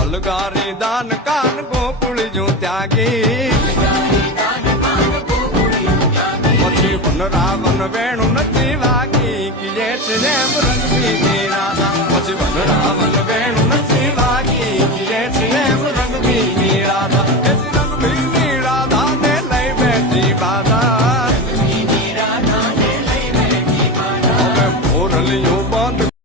અલગારી દાન કાન ગોકુળ જો ત્યાગી પછી વનરાવન વેણું નથી વાગી કિયે છે જેમ રંગી રાધા પછી વનરાવન